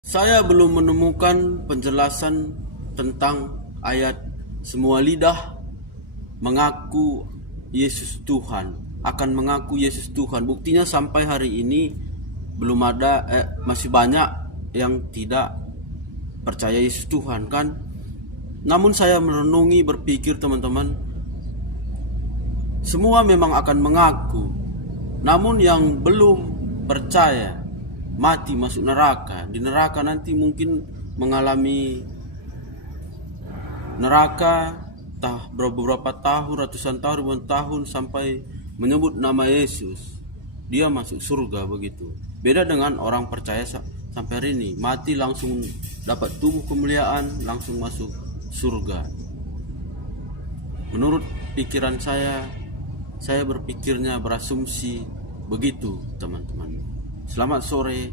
Saya belum menemukan penjelasan tentang ayat semua lidah mengaku Yesus Tuhan, akan mengaku Yesus Tuhan. Buktinya sampai hari ini belum ada, masih banyak yang tidak percaya Yesus Tuhan kan. Namun saya merenungi, berpikir teman-teman, semua memang akan mengaku. Namun yang belum percaya mati masuk neraka. Di neraka nanti mungkin mengalami neraka beberapa tahun, ratusan tahun, ribuan tahun, sampai menyebut nama Yesus, dia masuk surga begitu. Beda dengan orang percaya sampai hari ini, mati langsung dapat tubuh kemuliaan, langsung masuk surga. Menurut pikiran saya berpikirnya, berasumsi begitu teman-teman. Selamat sore.